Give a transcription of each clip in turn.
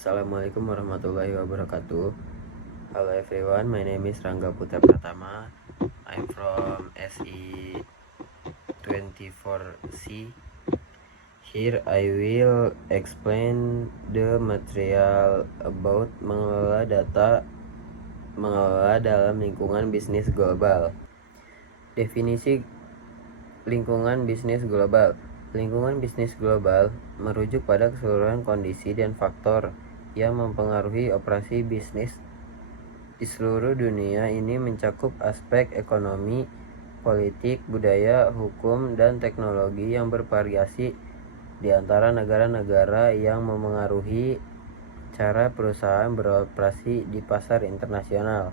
Assalamualaikum warahmatullahi wabarakatuh. Hello everyone, my name is Rangga Putra Pratama. I'm from SE 24C. Here I will explain the material about mengelola data dalam lingkungan bisnis global. Definisi lingkungan bisnis global. Lingkungan bisnis global merujuk pada keseluruhan kondisi dan faktor yang mempengaruhi operasi bisnis di seluruh dunia. Ini mencakup aspek ekonomi, politik, budaya, hukum, dan teknologi yang bervariasi di antara negara-negara yang memengaruhi cara perusahaan beroperasi di pasar internasional.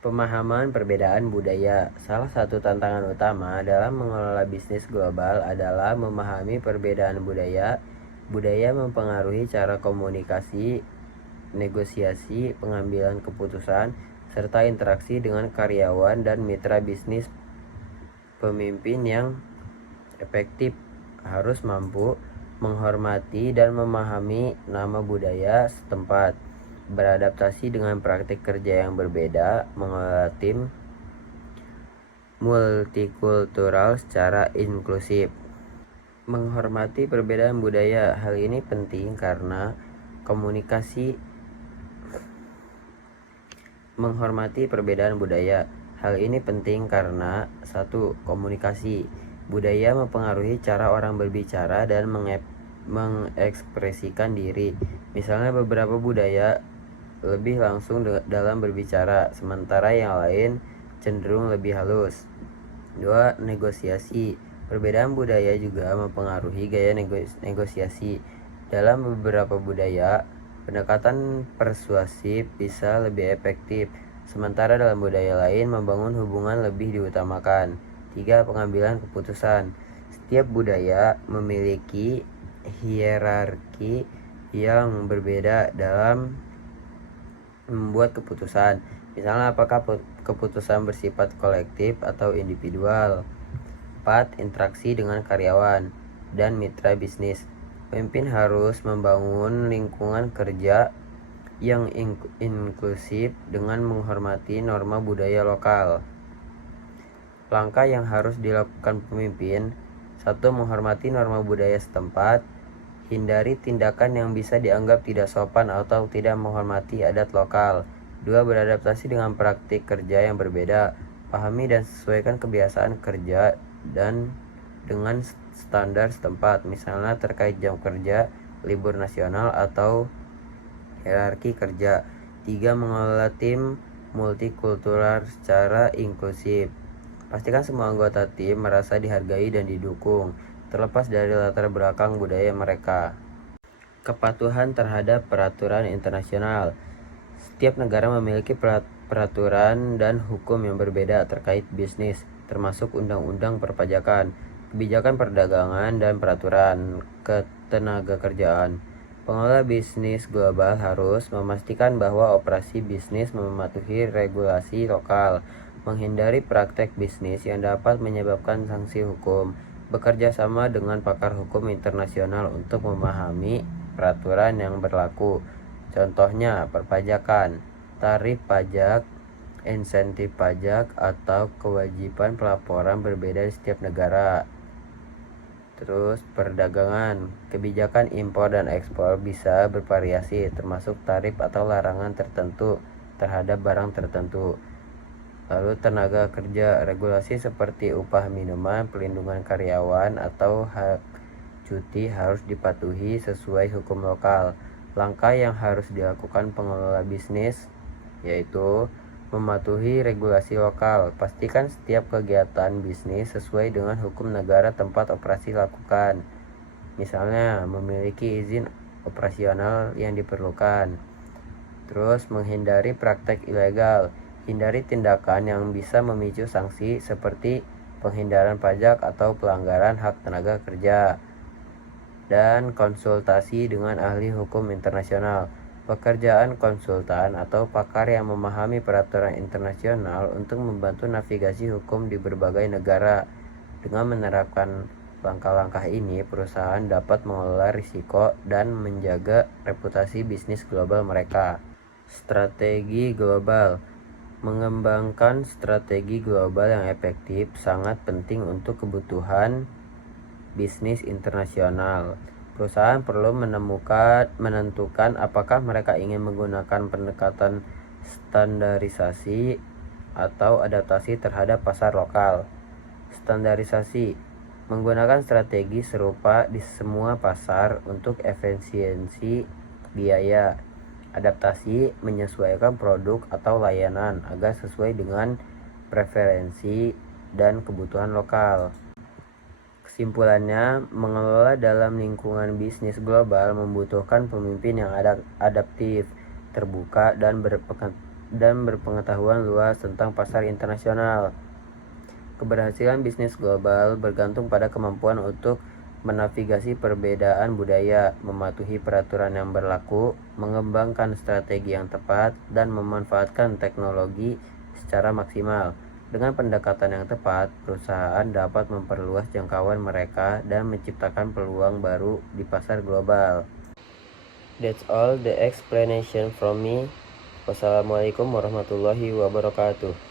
Pemahaman perbedaan budaya. Salah satu tantangan utama dalam mengelola bisnis global adalah memahami perbedaan budaya. Budaya mempengaruhi cara komunikasi, negosiasi, pengambilan keputusan, serta interaksi dengan karyawan dan mitra bisnis. Pemimpin yang efektif harus mampu menghormati dan memahami nama budaya setempat, beradaptasi dengan praktik kerja yang berbeda, mengelola tim multikultural secara inklusif. Menghormati perbedaan budaya. Hal ini penting karena menghormati perbedaan budaya. Hal ini penting karena 1. Komunikasi. Budaya mempengaruhi cara orang berbicara dan mengekspresikan diri. Misalnya beberapa budaya lebih langsung dalam berbicara, sementara yang lain cenderung lebih halus. 2. Negosiasi. Perbedaan budaya juga mempengaruhi gaya negosiasi. Dalam beberapa budaya, pendekatan persuasif bisa lebih efektif, sementara dalam budaya lain membangun hubungan lebih diutamakan. 3. Pengambilan keputusan. Setiap budaya memiliki hierarki yang berbeda dalam membuat keputusan. Misalnya apakah keputusan bersifat kolektif atau individual. 4. Interaksi dengan karyawan dan mitra bisnis. Pemimpin harus membangun lingkungan kerja yang inklusif dengan menghormati norma budaya lokal. Langkah yang harus dilakukan pemimpin. 1. Menghormati norma budaya setempat. Hindari tindakan yang bisa dianggap tidak sopan atau tidak menghormati adat lokal. 2. Beradaptasi dengan praktik kerja yang berbeda. Pahami dan sesuaikan kebiasaan kerja dan dengan standar setempat, misalnya terkait jam kerja, libur nasional, atau hierarki kerja. 3. Mengelola tim multikultural secara inklusif. Pastikan semua anggota tim merasa dihargai dan didukung, terlepas dari latar belakang budaya mereka. Kepatuhan terhadap peraturan internasional. Setiap negara memiliki peraturan dan hukum yang berbeda terkait bisnis, termasuk undang-undang perpajakan, kebijakan perdagangan, dan peraturan ketenagakerjaan. Pengelola bisnis global harus memastikan bahwa operasi bisnis mematuhi regulasi lokal, menghindari praktek bisnis yang dapat menyebabkan sanksi hukum, bekerja sama dengan pakar hukum internasional untuk memahami peraturan yang berlaku. Contohnya, perpajakan, tarif pajak, insentif pajak, atau kewajiban pelaporan berbeda di setiap negara. Terus, perdagangan, kebijakan impor dan ekspor bisa bervariasi, termasuk tarif atau larangan tertentu terhadap barang tertentu. Lalu tenaga kerja, regulasi seperti upah minuman, pelindungan karyawan, atau hak cuti harus dipatuhi sesuai hukum lokal. Langkah yang harus dilakukan pengelola bisnis yaitu mematuhi regulasi lokal. Pastikan setiap kegiatan bisnis sesuai dengan hukum negara tempat operasi lakukan. Misalnya, memiliki izin operasional yang diperlukan. Terus, menghindari praktek ilegal. Hindari tindakan yang bisa memicu sanksi seperti penghindaran pajak atau pelanggaran hak tenaga kerja. Dan konsultasi dengan ahli hukum internasional. Pekerjaan konsultan atau pakar yang memahami peraturan internasional untuk membantu navigasi hukum di berbagai negara dengan menerapkan Langkah-langkah ini perusahaan dapat mengelola risiko dan menjaga reputasi bisnis global mereka. Strategi global. Mengembangkan strategi global yang efektif sangat penting untuk kebutuhan bisnis internasional. Perusahaan perlu menentukan apakah mereka ingin menggunakan pendekatan standarisasi atau adaptasi terhadap pasar lokal. Standarisasi menggunakan strategi serupa di semua pasar untuk efisiensi biaya. Adaptasi menyesuaikan produk atau layanan agar sesuai dengan preferensi dan kebutuhan lokal. Kesimpulannya, mengelola dalam lingkungan bisnis global membutuhkan pemimpin yang adaptif, terbuka, dan berpengetahuan luas tentang pasar internasional. Keberhasilan bisnis global bergantung pada kemampuan untuk menavigasi perbedaan budaya, mematuhi peraturan yang berlaku, mengembangkan strategi yang tepat, dan memanfaatkan teknologi secara maksimal. Dengan pendekatan yang tepat, perusahaan dapat memperluas jangkauan mereka dan menciptakan peluang baru di pasar global. That's all the explanation from me. Wassalamualaikum warahmatullahi wabarakatuh.